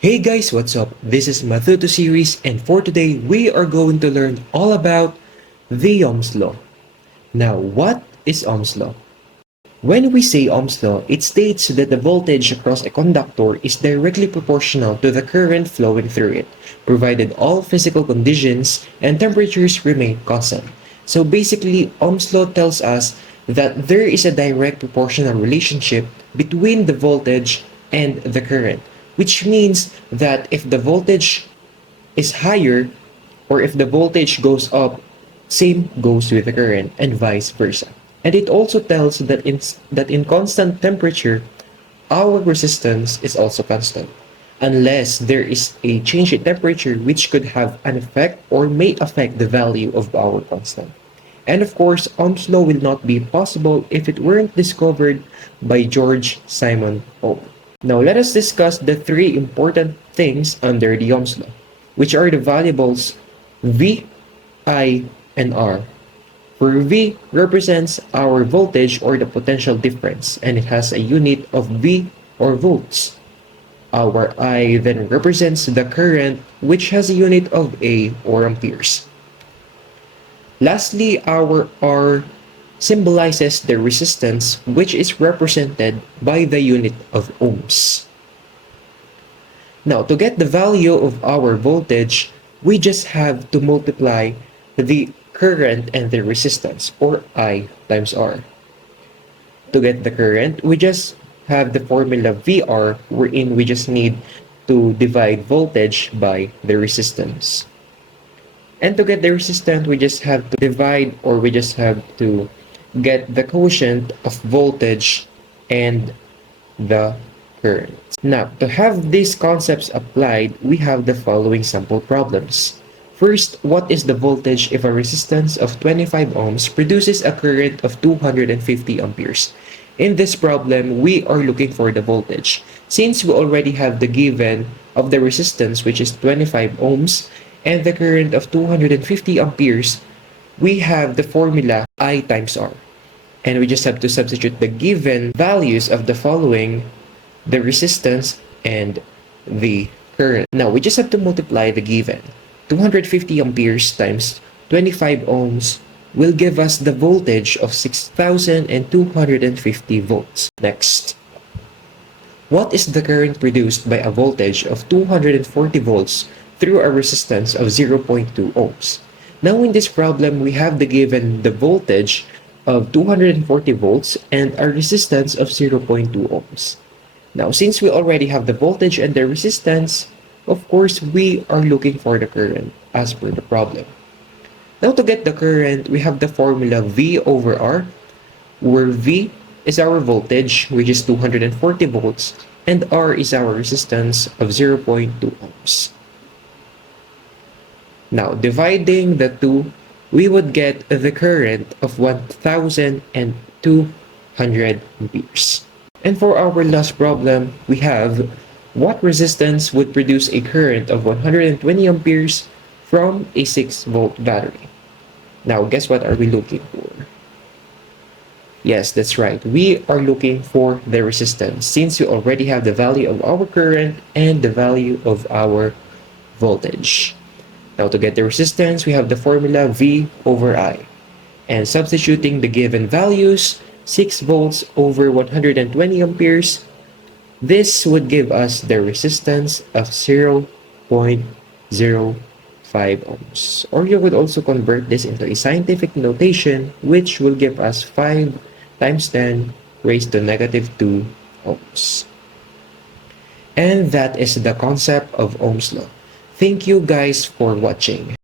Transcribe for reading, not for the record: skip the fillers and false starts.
Hey guys, what's up? This is Mathuto series, and for today we are going to learn all about the Ohm's law. Now, what is Ohm's law? When we say Ohm's law, it states that the voltage across a conductor is directly proportional to the current flowing through it, provided all physical conditions and temperatures remain constant. So basically, Ohm's law tells us that there is a direct proportional relationship between the voltage and the current, which means that if the voltage is higher or if the voltage goes up, same goes with the current and vice versa. And it also tells that in constant temperature, our resistance is also constant, unless there is a change in temperature which could have an effect or may affect the value of our constant. And of course, Ohm's law will not be possible if it weren't discovered by George Simon Ohm. Now let us discuss the three important things under the Ohm's law, which are the variables V, I, and R. Where V represents our voltage or the potential difference, and it has a unit of V or volts. Our I then represents the current, which has a unit of A or amperes. Lastly, our R symbolizes the resistance, which is represented by the unit of ohms. Now, to get the value of our voltage, we just have to multiply the current and the resistance, or I times R. To get the current, we just have the formula VR, wherein we just need to divide voltage by the resistance. And to get the resistance, we just have to divide, or we just have to get the quotient of voltage and the current. Now, to have these concepts applied, we have the following sample problems. First, what is the voltage if a resistance of 25 ohms produces a current of 250 amperes? In this problem, we are looking for the voltage. Since we already have the given of the resistance, which is 25 ohms, and the current of 250 amperes, we have the formula I times R. And we just have to substitute the given values of the following, the resistance and the current. Now, we just have to multiply the given. 250 amperes times 25 ohms will give us the voltage of 6,250 volts. Next, what is the current produced by a voltage of 240 volts through a resistance of 0.2 ohms? Now in this problem, we have the voltage of 240 volts and a resistance of 0.2 ohms. Now, since we already have the voltage and the resistance, of course, we are looking for the current as per the problem. Now, to get the current, we have the formula V over R, where V is our voltage, which is 240 volts, and R is our resistance of 0.2 ohms. Now, dividing the two, we would get the current of 1,200 amperes. And for our last problem, we have what resistance would produce a current of 120 amperes from a 6-volt battery. Now, guess what are we looking for? Yes, that's right. We are looking for the resistance, since we already have the value of our current and the value of our voltage. Now, to get the resistance, we have the formula V over I. And substituting the given values, 6 volts over 120 amperes, this would give us the resistance of 0.05 ohms. Or you would also convert this into a scientific notation, which will give us 5 times 10 raised to negative 2 ohms. And that is the concept of Ohm's law. Thank you guys for watching.